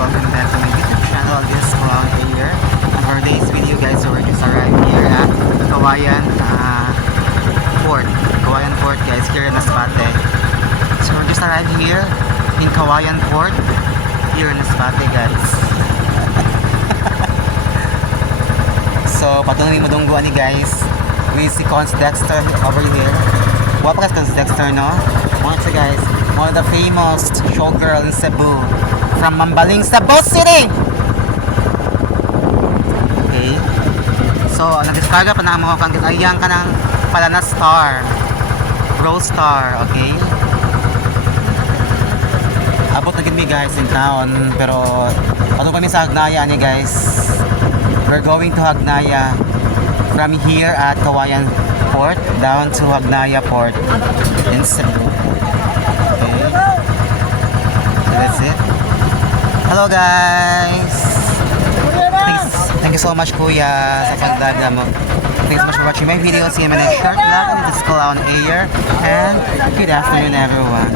welcome back to my YouTube channel. This is Clown here. For today's video guys, so we're just arrived here at Kawayan Port. Kawayan Port guys, here in Masbate. So we're just arrived here in Kawayan Port, here in Masbate guys. So patuloy mo dungguan ni guys. We see Cons Dexter over here. What was Cons Dexter, no? Once guys, one of the famous showgirl in Cebu from Mambaling, Cebu City. Okay. So, nag-descarga pa na mga kagayang ka ng pala na star. Rose star, okay? Abot na gini guys in town, pero patong kami sa Hagnaya ni guys. We're going to Hagnaya from here at Kawayan Port down to Hagnaya Port in Cebu. Okay. So that's it. Hello guys. Thank you so much kuya sa pagdagda mo. Thanks so much for watching my video. See you in my next short vlog. This is Clown Air and good afternoon everyone.